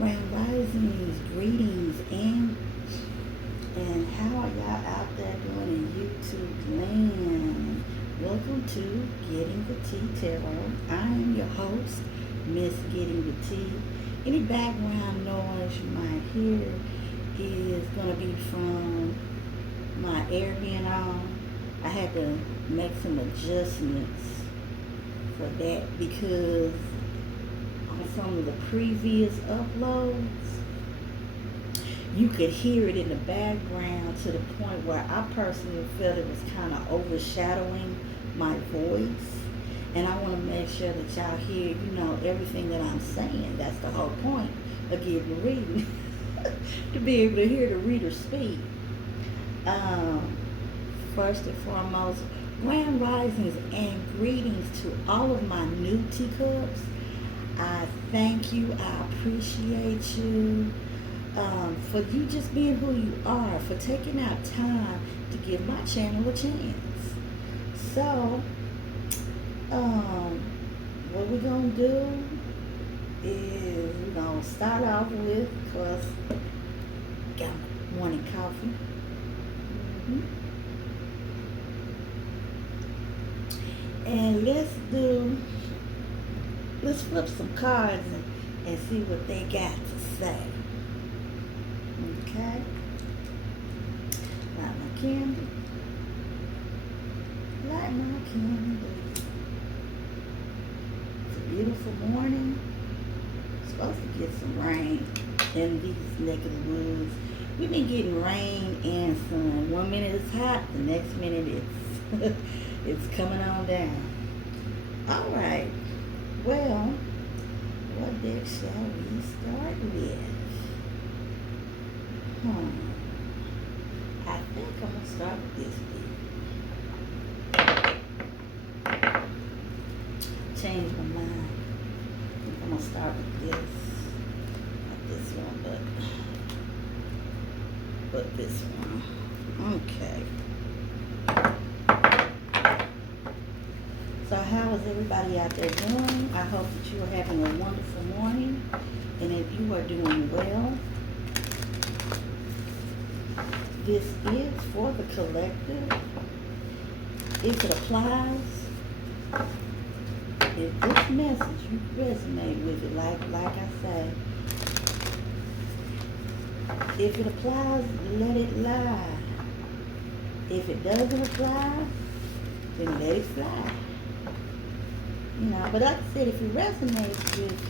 Grand Risings, greetings, and how are y'all out there doing in YouTube land? Welcome to Getting the Tea Tarot. I am your host, Miss Getting the Tea. Any background noise you might hear is gonna be from my air being on. I had to make some adjustments for that because on some of the previous uploads, you could hear it in the background to the point where I personally felt it was kind of overshadowing my voice. And I want to make sure that y'all hear, everything that I'm saying. That's the whole point of giving a reading, to be able to hear the reader speak. First and foremost, grand risings and greetings to all of my new teacups. I thank you. I appreciate you for you just being who you are, for taking out time to give my channel a chance. So, what we're going to do is we're going to start off with, of course, got my morning coffee. And let's flip some cards and see what they got to say. Okay. Light my candle. Light my candle. It's a beautiful morning. Supposed to get some rain in these neck of the woods. We've been getting rain and sun. 1 minute it's hot, the next minute it's it's coming on down. All right. Well, what deck shall we start with? I think I'm going to start with this deck. Change my mind. I think I'm going to start with this. Not this one, but this one. Okay. So how is everybody out there doing? I hope that you are having a wonderful morning. And if you are doing well, this is for the collective. If it applies, if this message, you resonate with it, like I say, if it applies, let it lie. If it doesn't apply, then let it fly. But like I said, if it resonates with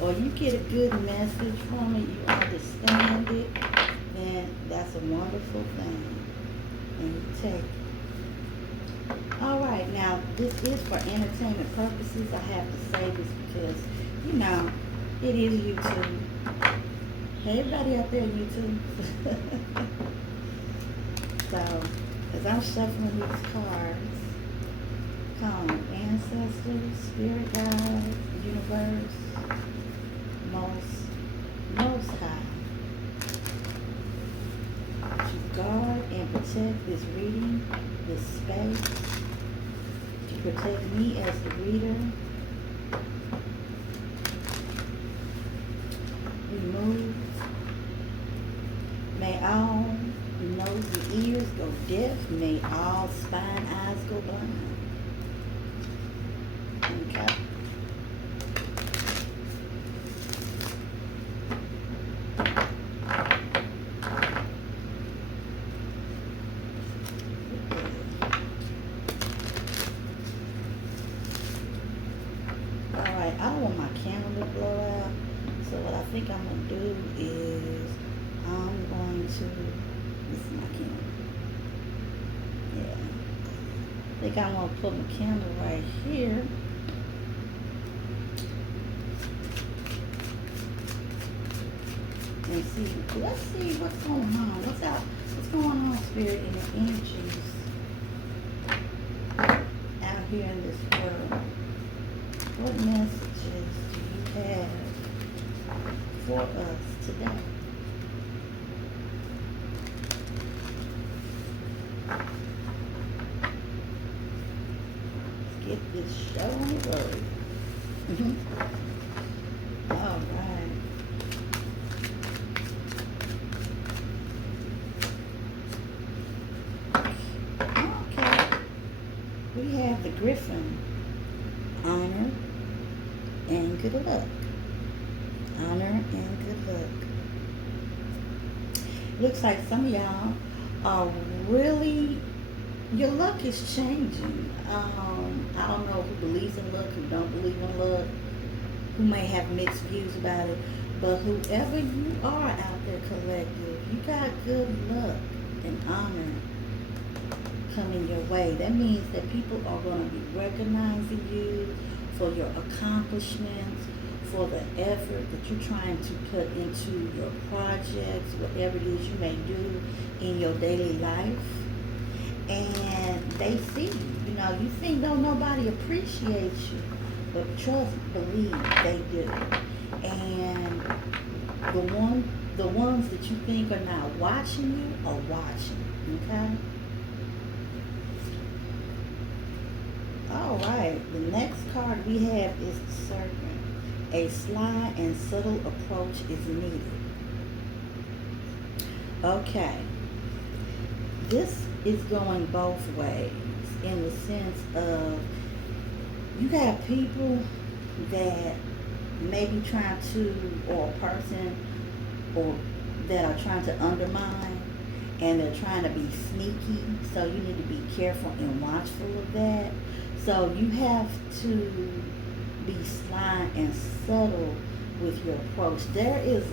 you, or you get a good message from it, you understand it, then that's a wonderful thing. And you take it. All right, now this is for entertainment purposes. I have to say this because, it is YouTube. Hey, everybody out there in YouTube. So, as I'm shuffling these cards, come ancestors, spirit guides, universe, most high, to guard and protect this reading, this space, to protect me as the reader. Remove. May all nose and ears go deaf. May all spine eyes go blind. Okay. Alright, I don't want my candle to blow out. So what I think I'm going to do is I'm going to, this is my candle. Yeah. I think I'm going to put my candle right here. And see, let's see what's going on. What's going on, Spirit, in the energies out here in this world? What messages do you have for us today? Let's get this show on the road. All right. Griffin, honor and good luck. Honor and good luck. Looks like some of y'all are really, your luck is changing. I don't know who believes in luck, who don't believe in luck, who may have mixed views about it, but whoever you are out there, collective, you got good luck and honor coming your way. That means that people are going to be recognizing you for your accomplishments, for the effort that you're trying to put into your projects, whatever it is you may do in your daily life. And they see you. You know, you think don't nobody appreciates you, but trust, believe they do. And the ones that you think are not watching you are watching. Okay? All right. The next card we have is the Serpent. A sly and subtle approach is needed. Okay. This is going both ways in the sense of you got people that may be trying to, or a person, or that are trying to undermine, and they're trying to be sneaky, so you need to be careful and watchful of that. So you have to be sly and subtle with your approach. There is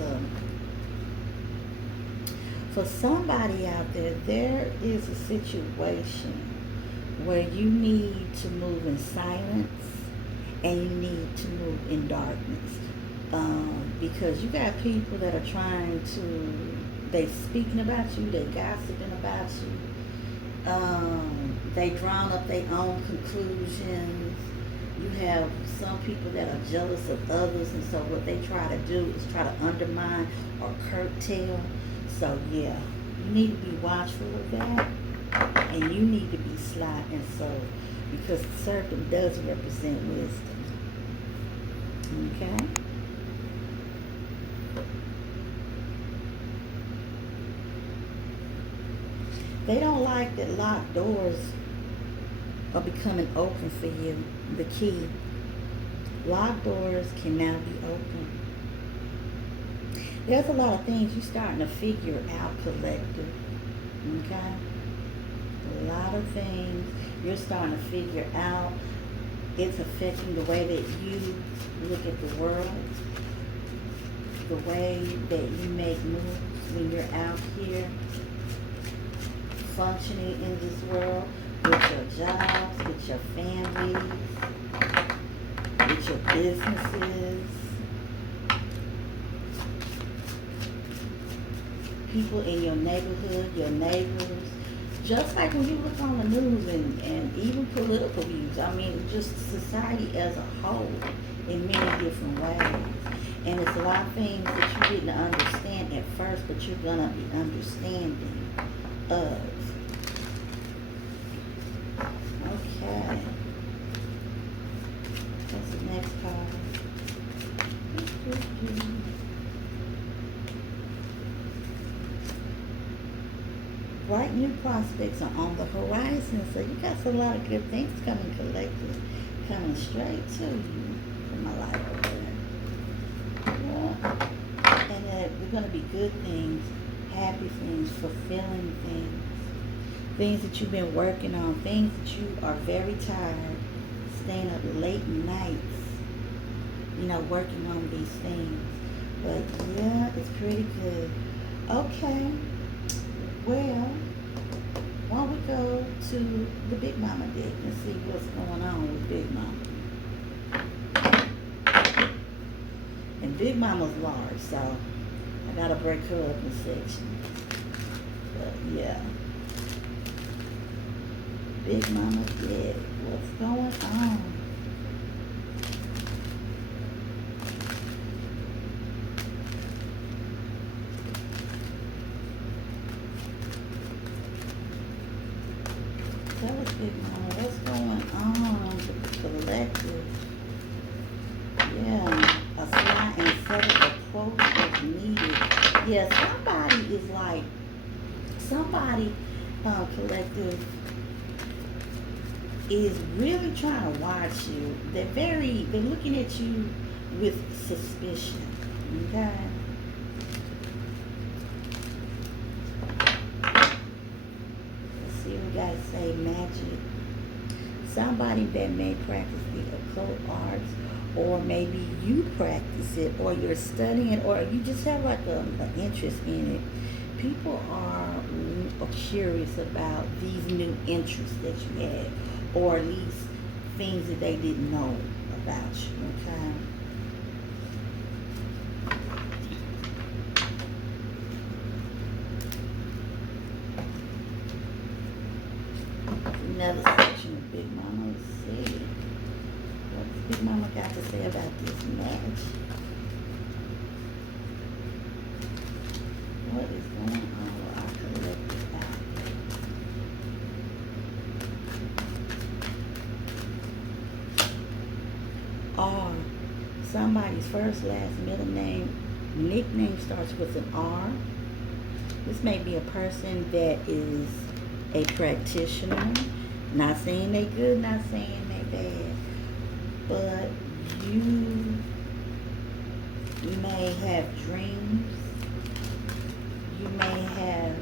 for somebody out there is a situation where you need to move in silence and you need to move in darkness. Because you got people that are trying to, they speaking about you, they gossiping about you, they drawn up their own conclusions. You have some people that are jealous of others, and so what they try to do is try to undermine or curtail. So yeah, you need to be watchful of that, and you need to be sly and subtle, because the serpent does represent wisdom. Okay? They don't like that locked doors are becoming open for you. The key. Locked doors can now be open. There's a lot of things you're starting to figure out, collective. Okay? A lot of things you're starting to figure out. It's affecting the way that you look at the world, the way that you make moves when you're out here functioning in this world, with your jobs, with your families, with your businesses, people in your neighborhood, your neighbors. Just like when you look on the news and even political views, I mean, just society as a whole in many different ways. And it's a lot of things that you didn't understand at first, but you're going to be understanding of. Okay. What's the next card? Bright new prospects are on the horizon, so you got a lot of good things coming, collective, coming straight to you from my life over there. Yeah. And they're going to be good things, happy things, fulfilling things, things that you've been working on, things that you are very tired, staying up late nights, you know, working on these things. But yeah, it's pretty good. Okay. Well, why don't we go to the Big Mama deck and see what's going on with Big Mama. And Big Mama's large, so I gotta break her up in sections. But yeah. Big Mama deck, what's going on? Tell us, Big Mama, what's going on with the collective? Yeah, a sly and subtle approach is needed. Yeah, somebody is like, collective, is really trying to watch you. They're looking at you with suspicion. Okay? Let's see what guys say. Magic. Somebody that may practice the occult arts, or maybe you practice it, or you're studying, or you just have like an interest in it. People are curious about these new interests that you have, or at least things that they didn't know about you. Okay. Another section of Big Mama. Let's see. What's Big Mama got to say about this match? What is going on with our collective eye? R. Somebody's first, last, middle name, nickname starts with an R. This may be a person that is a practitioner. Not saying they good, not saying they bad. But you may have dreams. You may have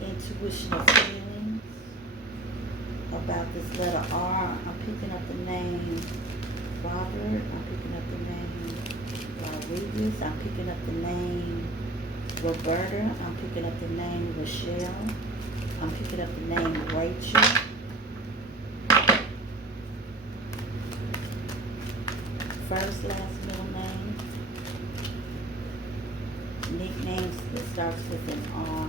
intuitional feelings about this letter R. I'm picking up the name Robert. I'm picking up the name Rodriguez. I'm picking up the name Roberta. I'm picking up the name Rochelle. I'm picking up the name Rachel. First, last, middle name. Nicknames that starts with an R.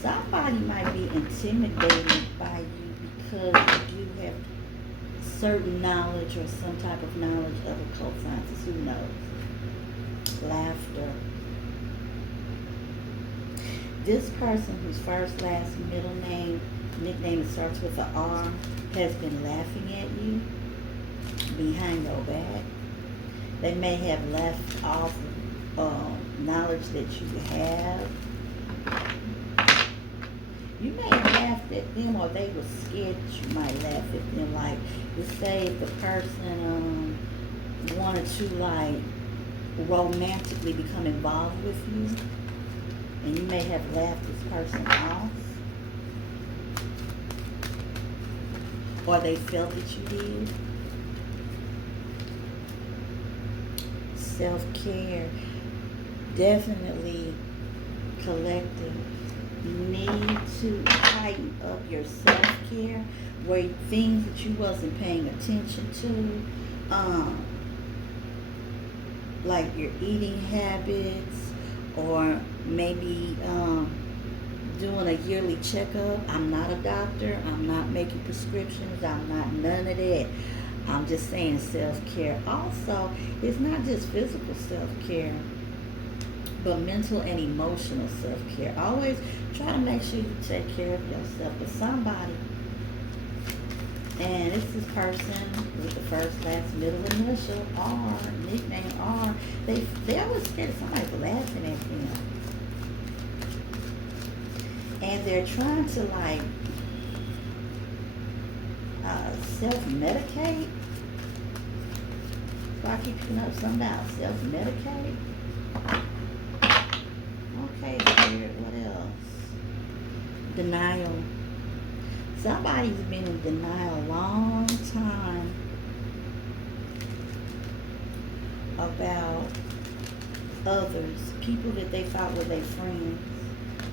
Somebody might be intimidated by you because you do have certain knowledge or some type of knowledge of occult sciences. Who knows? Laughter. This person whose first, last, middle name, nickname that starts with an R has been laughing at you behind your back. They may have left off knowledge that you have. You may have laughed at them, or they were scared that you might laugh at them. Like, let's say if the person wanted to like romantically become involved with you, and you may have laughed this person off, or they felt that you did. Self-care, definitely collective. You need to tighten up your self-care, where things that you wasn't paying attention to, like your eating habits, or maybe doing a yearly checkup. I'm not a doctor. I'm not making prescriptions. I'm not none of that. I'm just saying self-care. Also, it's not just physical self-care, but mental and emotional self-care. Always try to make sure you take care of yourself. But somebody, and it's this person with the first, last, middle initial R, nickname R, they always scared somebody laughing at them. And they're trying to like self-medicate. So I keep picking up something about self-medicate. Okay, Spirit, what else? Denial. Somebody's been in denial a long time about others, people that they thought were their friends.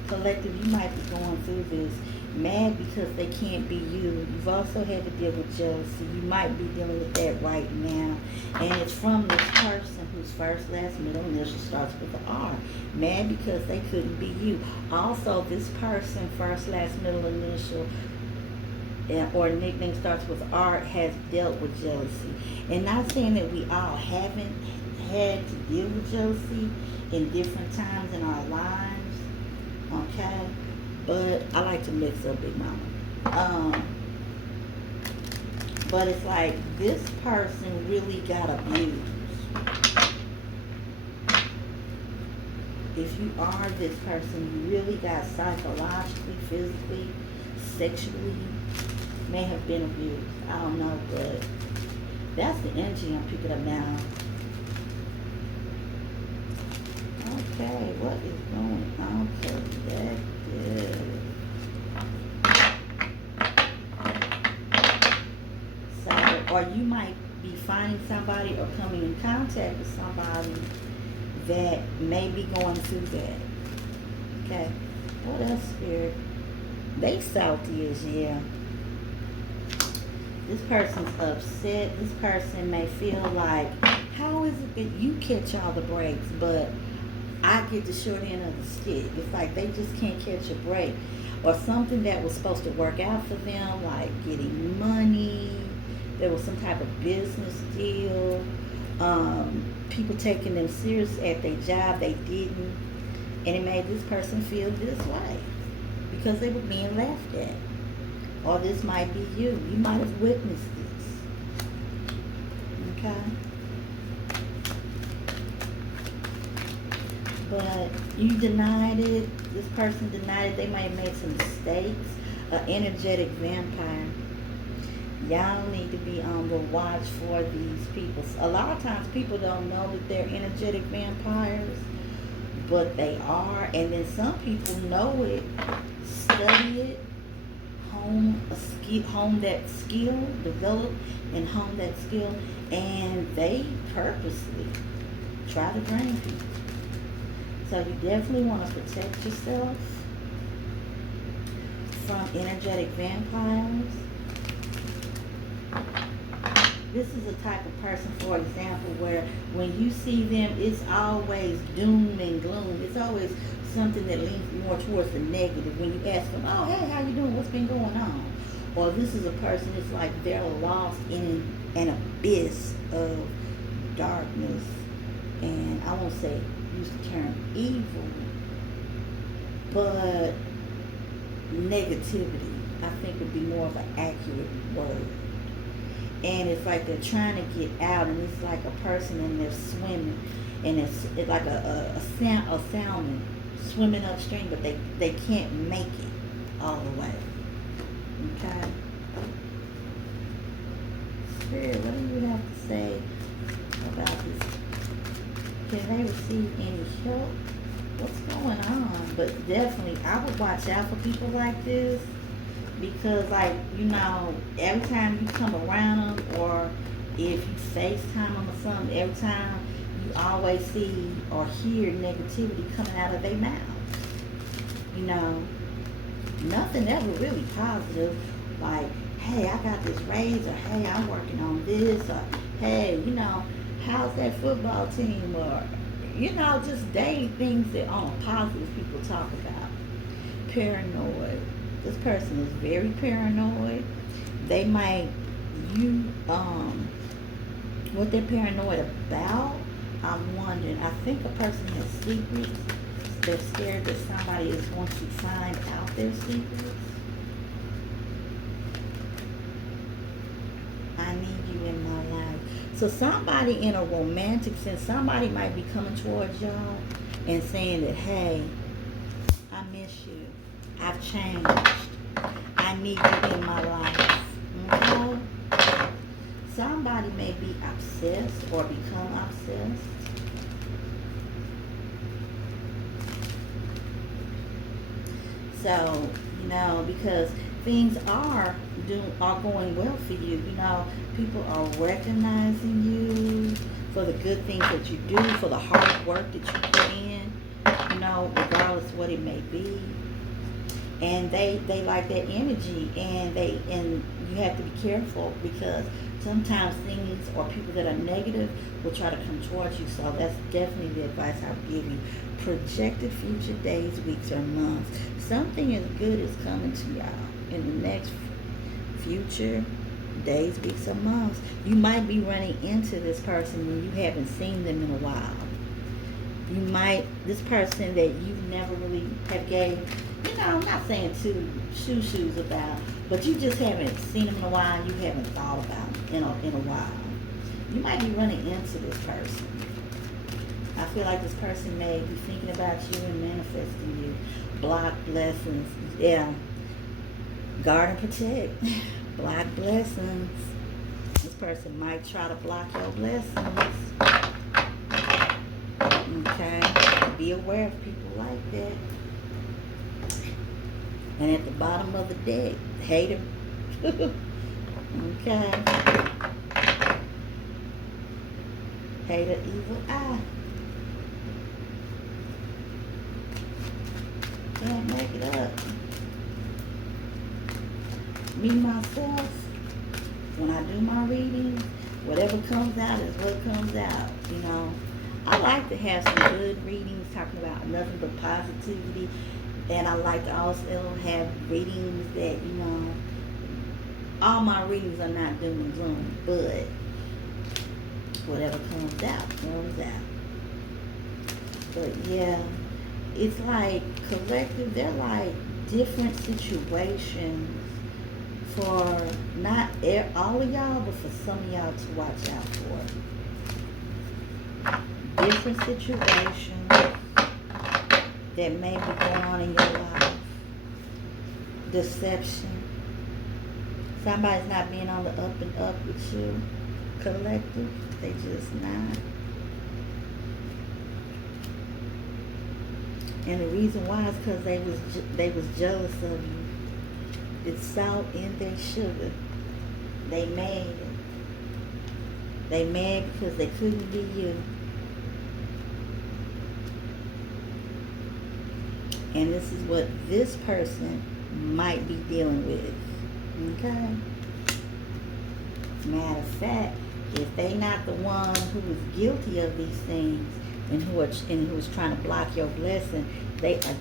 Collective, you might be going through this, mad because they can't be you. You've also had to deal with jealousy. You might be dealing with that right now. And it's from this person whose first, last, middle initial starts with an R. Mad because they couldn't be you. Also, this person, first, last, middle initial, or nickname starts with R, has dealt with jealousy. And not saying that we all haven't had to deal with jealousy in different times in our lives. Okay? But I like to mix up Big Mama. But it's like this person really got abused. If you are this person, you really got psychologically, physically, sexually, may have been abused. I don't know, but that's the energy I'm picking up now. Okay, what is going on? Collective. So, or you might be finding somebody or coming in contact with somebody that may be going through that. Okay. What else, Spirit? They salty as yeah. This person's upset. This person may feel like, how is it that you catch all the breaks, but I get the short end of the stick? It's like they just can't catch a break. Or something that was supposed to work out for them, like getting money. There was some type of business deal. People taking them serious at their job, they didn't. And it made this person feel this way because they were being laughed at. Or this might be you. You might have witnessed this. Okay? But you denied it. This person denied it. They might have made some mistakes. An energetic vampire. Y'all need to be on the watch for these people. A lot of times people don't know that they're energetic vampires, but they are. And then some people know it, study it, hone that skill, develop and hone that skill, and they purposely try to drain people. So you definitely want to protect yourself from energetic vampires. This is a type of person, for example, where when you see them, it's always doom and gloom. It's always something that leans more towards the negative. When you ask them, oh, hey, how you doing? What's been going on? Or this is a person that's like they're lost in an abyss of darkness. And I won't say use the term evil, but negativity, I think, would be more of an accurate word. And it's like they're trying to get out, and it's like a person and they're swimming, and it's like a salmon swimming upstream, but they can't make it all the way. Okay? Spirit, what do you have to say about this? Can they receive any help? What's going on? But definitely, I would watch out for people like this. Because, like, you know, every time you come around them, or if you FaceTime them or something, every time you always see or hear negativity coming out of their mouth. You know, nothing ever really positive. Like, hey, I got this raise, or hey, I'm working on this, or hey, you know, how's that football team, or, you know, just daily things that on positive people talk about. Paranoid. This person is very paranoid. They might, what they're paranoid about, I'm wondering. I think a person has secrets. They're scared that somebody is going to find out their secrets. I need you in my life. So somebody in a romantic sense, somebody might be coming towards y'all and saying that, hey, I miss you. I've changed. I need you in my life. Okay? Somebody may be obsessed or become obsessed. So, you know, because things are going well for you. You know, people are recognizing you for the good things that you do, for the hard work that you put in, you know, regardless of what it may be. And they like that energy, and you have to be careful, because sometimes things or people that are negative will try to come towards you. So that's definitely the advice I would give you. Projected future days, weeks, or months. Something as good is coming to y'all in the next future days, weeks, or months. You might be running into this person when you haven't seen them in a while. You might, this person that you never really have gave, you know, I'm not saying to shoes about, but you just haven't seen them in a while, and you haven't thought about them in a while. You might be running into this person. I feel like this person may be thinking about you and manifesting you. Block blessings. Yeah. Guard and protect. Block blessings. This person might try to block your blessings. Okay? Be aware of people like that. And at the bottom of the deck, hater. Okay? Hater, evil eye. Can't make it up. Me, myself, when I do my readings, whatever comes out is what comes out, you know. I like to have some good readings talking about nothing but positivity. And I like to also have readings that, you know, all my readings are not doom and gloom, but whatever comes out, comes out. But yeah, it's like collective, they're like different situations for not all of y'all, but for some of y'all to watch out for. Different situations that may be going on in your life. Deception. Somebody's not being on the up and up with you. Collective. They just not. And the reason why is because they was jealous of you. It's salt in their sugar. They mad. They mad because they couldn't be you. And this is what this person might be dealing with. Okay? Matter of fact, if they not the one who is guilty of these things and who is trying to block your blessing, they are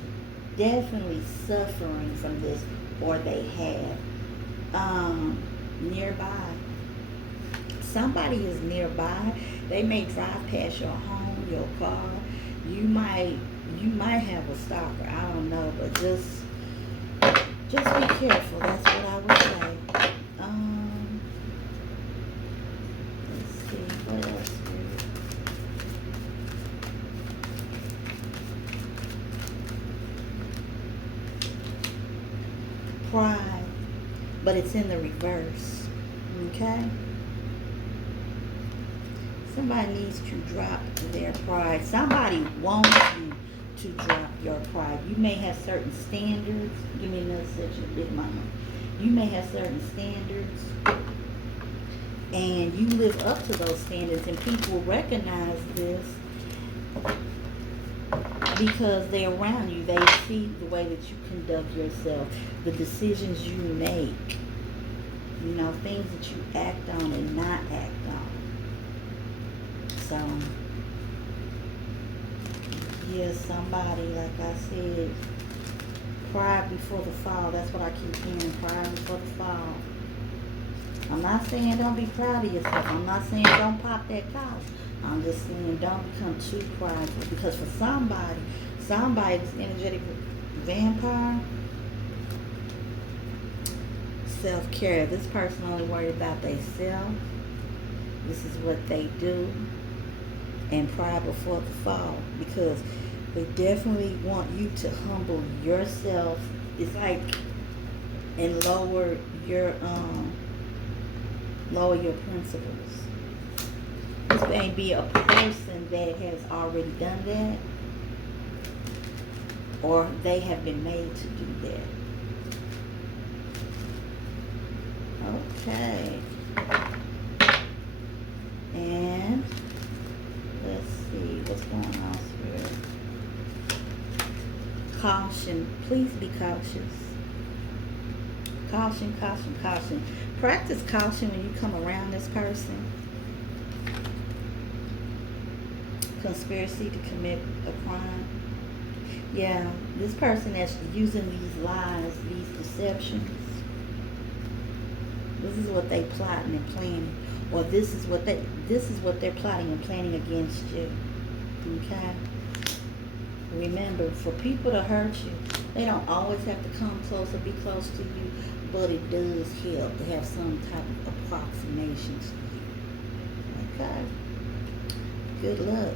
definitely suffering from this, or they have. Nearby. Somebody is nearby. They may drive past your home, your car. You might have a stalker. I don't know, but just be careful. That's what I would say. Let's see what else. Pride, but it's in the reverse. Okay. Somebody needs to drop their pride. Somebody wants you to drop your pride. You may have certain standards. Give me another section, Big Mama. You may have certain standards, and you live up to those standards, and people recognize this because they're around you. They see the way that you conduct yourself, the decisions you make, you know, things that you act on and not act on. So, yeah, somebody, like I said, pride before the fall. That's what I keep hearing, pride before the fall. I'm not saying don't be proud of yourself. I'm not saying don't pop that collar. I'm just saying don't become too prideful, because for somebody's energetic vampire, self-care. This person only worried about themselves. This is what they do. And pride before the fall, because they definitely want you to humble yourself. It's like, and lower your principles. This may be a person that has already done that, or they have been made to do that. Okay. And let's see what's going on here. Caution. Please be cautious. Caution, caution, caution. Practice caution when you come around this person. Conspiracy to commit a crime. Yeah, this person that's using these lies, these deceptions. This is what they plotting and planning. Or this is what they're plotting and planning against you. Okay? Remember, for people to hurt you, they don't always have to come close or be close to you, but it does help to have some type of approximation to you. Okay? Good luck.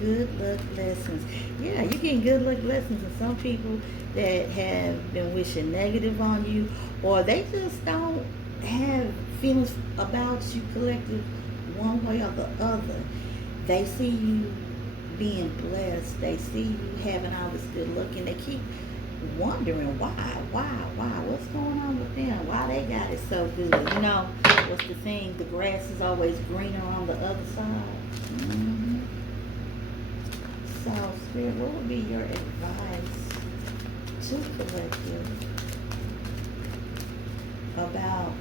Good luck blessings. Yeah, you're getting good luck blessings. And some people that have been wishing negative on you, or they just don't have feelings about you collective one way or the other. They see you being blessed. They see you having all this good luck, and they keep wondering why, what's going on with them? Why they got it so good? You know, what's the thing? The grass is always greener on the other side. Mm-hmm. So, Spirit, what would be your advice to collective about,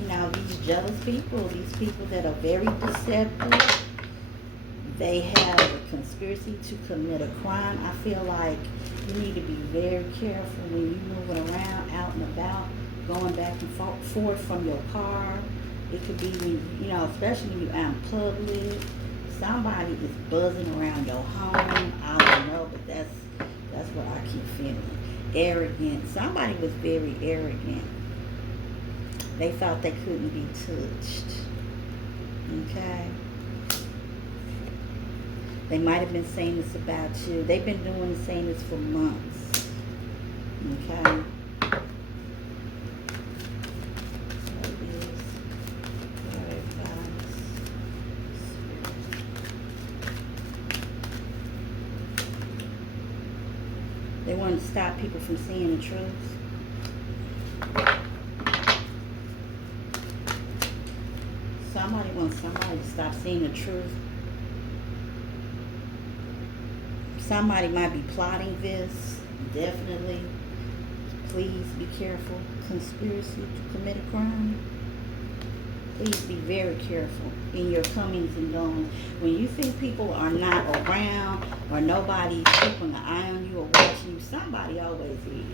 you know, these jealous people, these people that are very deceptive? They have a conspiracy to commit a crime. I feel like you need to be very careful when you're moving around, out and about, going back and forth from your car. It could be when, you know, especially when you're out in public. Somebody is buzzing around your home. I don't know, but that's what I keep feeling. Arrogant. Somebody was very arrogant. They thought they couldn't be touched. Okay? They might have been saying this about you. They've been saying this for months. Okay? They want to stop people from seeing the truth. Somebody wants somebody to stop seeing the truth. Somebody might be plotting this. Definitely. Please be careful. Conspiracy to commit a crime. Please be very careful in your comings and goings. When you think people are not around or nobody's keeping an eye on you or watching you, somebody always is.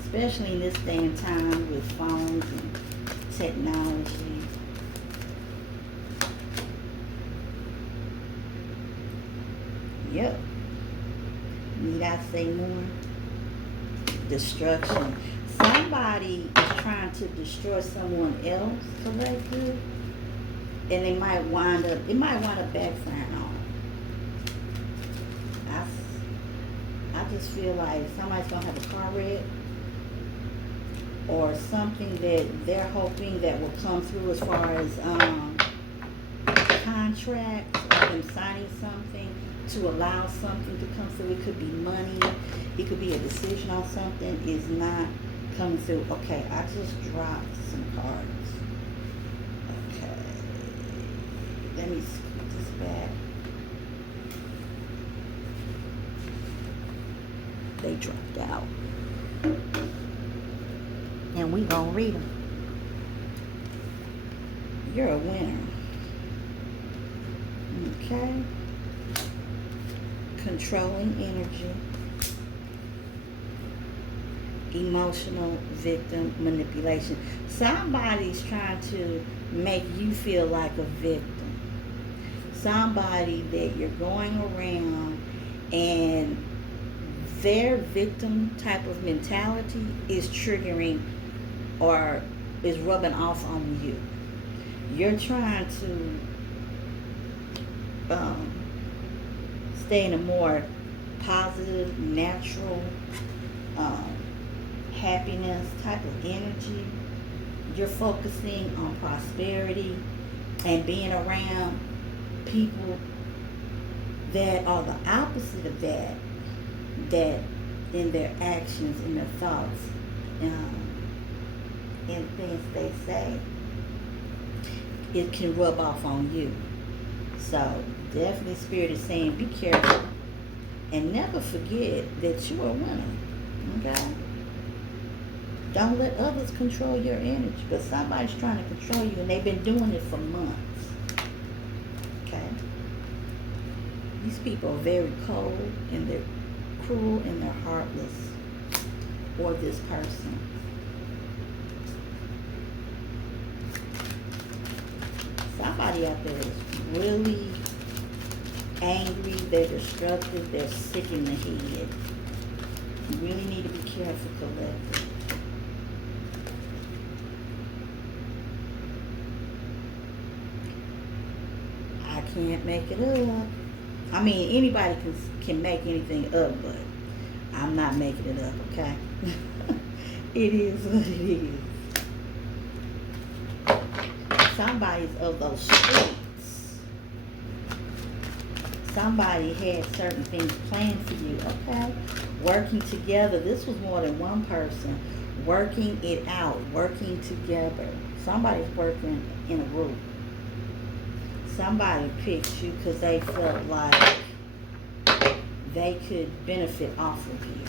Especially in this day and time with phones and technology. Yep. Need I say more? Destruction. Somebody is trying to destroy someone else, collective, and it might wind up backfiring on them. I just feel like somebody's gonna have a car wreck or something that they're hoping that will come through as far as contracts or them signing something to allow something to come through. It could be money. It could be a decision on something is not coming through. Okay, I just dropped some cards. Okay. Let me scoot this back. They dropped out. And we gonna read them. You're a winner. Okay. Controlling energy. Emotional victim manipulation. Somebody's trying to make you feel like a victim. Somebody that you're going around and their victim type of mentality is triggering or is rubbing off on you. You're trying to stay in a more positive, natural, happiness type of energy. You're focusing on prosperity and being around people that are the opposite of that in their actions, in their thoughts, in things they say, it can rub off on you. So definitely Spirit is saying be careful and never forget that you are a winner. Okay? Don't let others control your energy, but somebody's trying to control you and they've been doing it for months. Okay? These people are very cold and they're cruel and they're heartless. Or this person. Somebody out there is really angry, they're destructive, they're sick in the head. You really need to be careful, collective. I can't make it up. I mean, anybody can make anything up, but I'm not making it up, okay? It is what it is. Somebody's of those streets. Somebody had certain things planned for you, okay? Working together. This was more than one person. Working it out, working together. Somebody's working in a group. Somebody picked you because they felt like they could benefit off of you.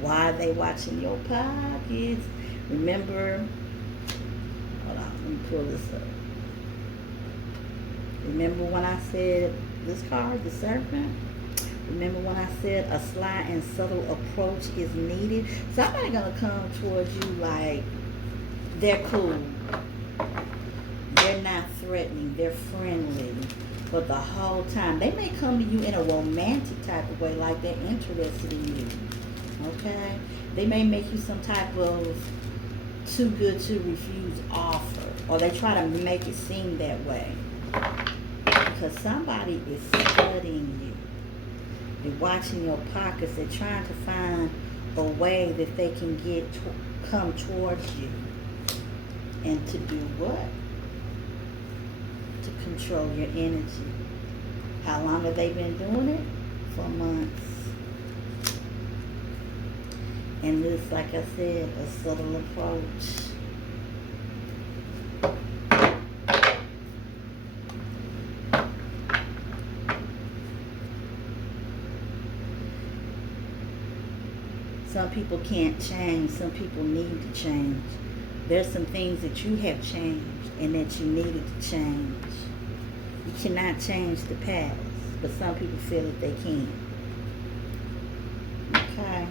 Why are they watching your pockets? Remember, hold on, let me pull this up. Remember when I said this card, the serpent? Remember when I said a sly and subtle approach is needed? Somebody gonna come towards you like they're cool. They're not threatening. They're friendly. But the whole time, they may come to you in a romantic type of way, like they're interested in you. Okay? They may make you some type of too good to refuse offer. Or they try to make it seem that way. Because somebody is studying you. They're watching your pockets. They're trying to find a way that they can come towards you. And to do what? To control your energy. How long have they been doing it? For months. And this, like I said, a subtle approach. Some people can't change. Some people need to change. There's some things that you have changed and that you needed to change. You cannot change the past, but some people feel that they can. Okay.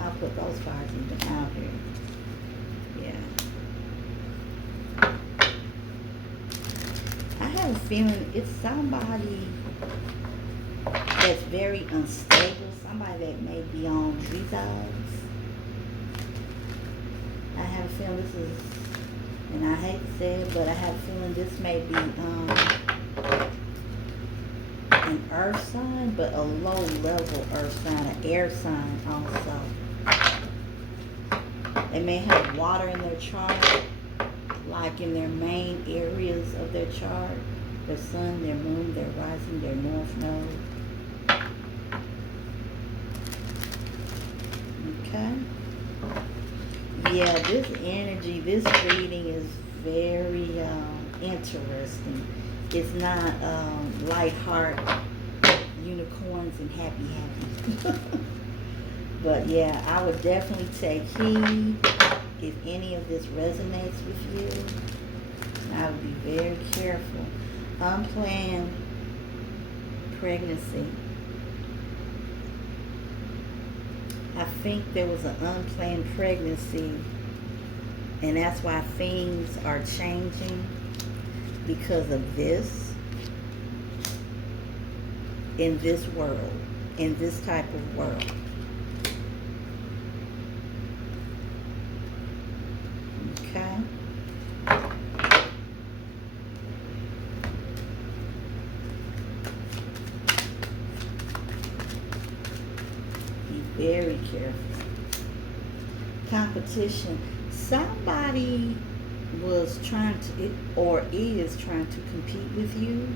I'll put those cards even out here. Yeah. I have a feeling it's somebody that's very unstable. Somebody that may be on drugs. I have a feeling this is, and I hate to say it, but I have a feeling this may be an earth sign, but a low level earth sign, an air sign also. They may have water in their chart, like in their main areas of their chart, their sun, their moon, their rising, their north node. Okay. Yeah, this energy, this reading is very interesting. It's not light heart, unicorns, and happy. But yeah, I would definitely take heed if any of this resonates with you. I would be very careful. Unplanned pregnancy. I think there was an unplanned pregnancy, and that's why things are changing because of this in this world, in this type of world. Okay? Very careful. Competition. Somebody was trying to, or is trying to compete with you,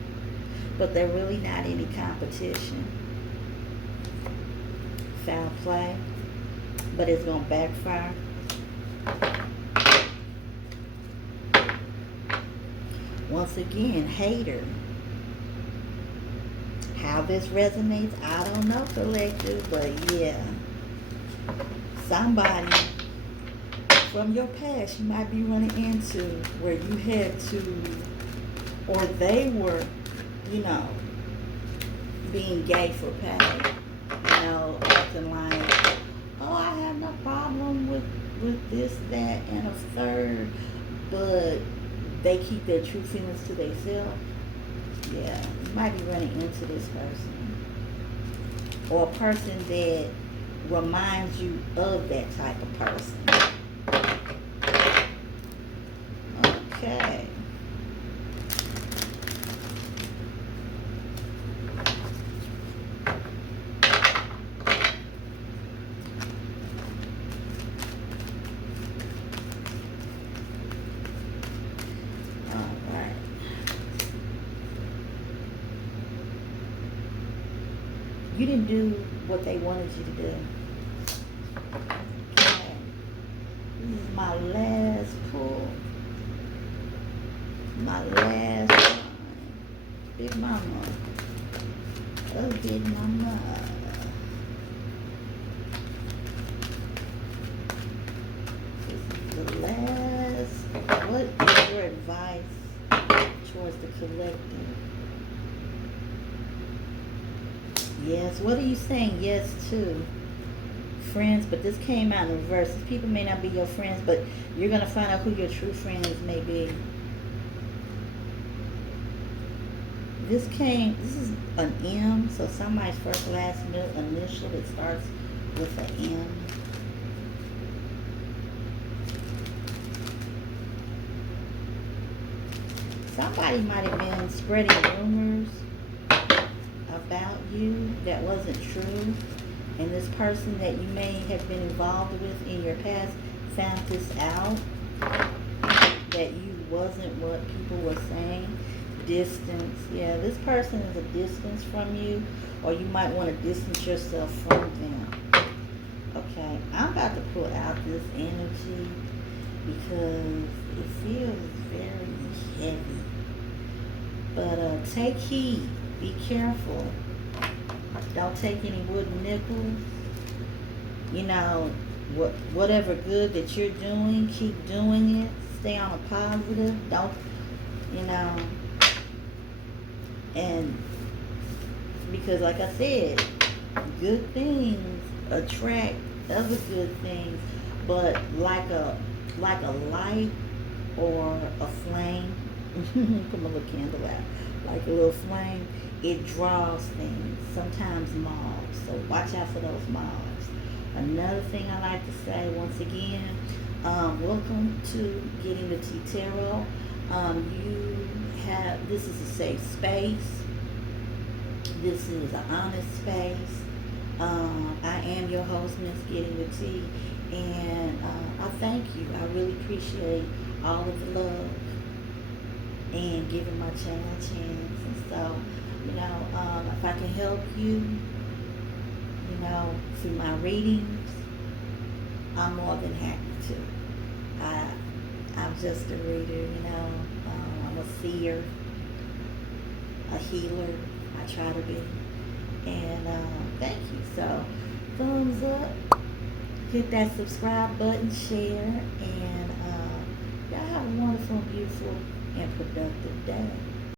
but they're really not any competition. Foul play, but it's going to backfire. Once again, hater. How this resonates, I don't know, collective, but yeah. Somebody from your past you might be running into where you had to, or they were, being gay for pay. Acting like, oh, I have no problem with this, that, and a third, but they keep their true feelings to themselves. Yeah, you might be running into this person. Or a person that reminds you of that type of person. Okay. Alright. You didn't do what they wanted you to do. Okay. This is my last pull. My last one. Big Mama. Oh, Big Mama. This is the last. What is your advice towards the collective? Yes. What are you saying yes to? Friends, but this came out in reverse. These people may not be your friends, but you're going to find out who your true friends may be. This is an M, so somebody's first last initial that starts with an M. Somebody might have been spreading rumors about you that wasn't true, and this person that you may have been involved with in your past found this out, that you wasn't what people were saying. Distance. Yeah, this person is a distance from you, or you might want to distance yourself from them. Okay, I'm about to pull out this energy because it feels very heavy. But take heed. Be careful. Don't take any wooden nickels. You know, whatever good that you're doing, keep doing it. Stay on a positive. Don't, you know. And because like I said, good things attract other good things, but like a light or a flame, put my little candle out, like a little flame, it draws things, sometimes moths, so watch out for those moths. Another thing I like to say once again, welcome to Getting the Tea Tarot. This is a safe space. This is an honest space. I am your host, Miss Getting the Tea, and I thank you. I really appreciate all of the love and giving my channel a chance. And so, you know, if I can help you, you know, through my readings, I'm more than happy to. I'm just a reader, you know. I'm a seer, a healer. I try to be. And thank you. So, thumbs up. Hit that subscribe button, share, and y'all have a wonderful, beautiful, and productive day.